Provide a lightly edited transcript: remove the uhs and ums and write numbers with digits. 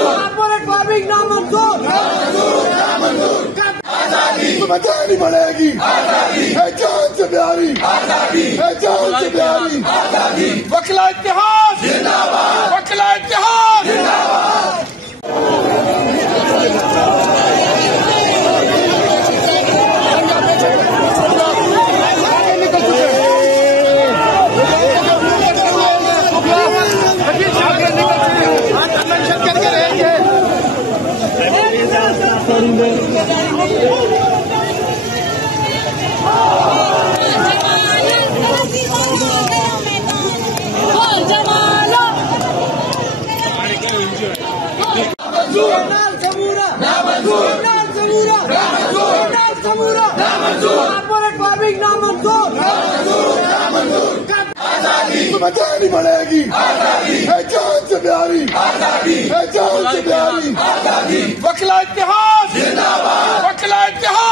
Corporate farming नामंजूर, नहीं बढ़ेगी, है जान से प्यारी, है जान से प्यारी। वकीला इत्तेहाद जिंदाबाद, वकीला इत्तेहाद जिंदाबाद। कारपोरेट फार्मिंग नामंजूर, नहीं बढ़ेगी, है जान से प्यारी, है जान से प्यारी। वकीला इत्तेहाद जिंदाबाद, वकीला इत्तेहाद।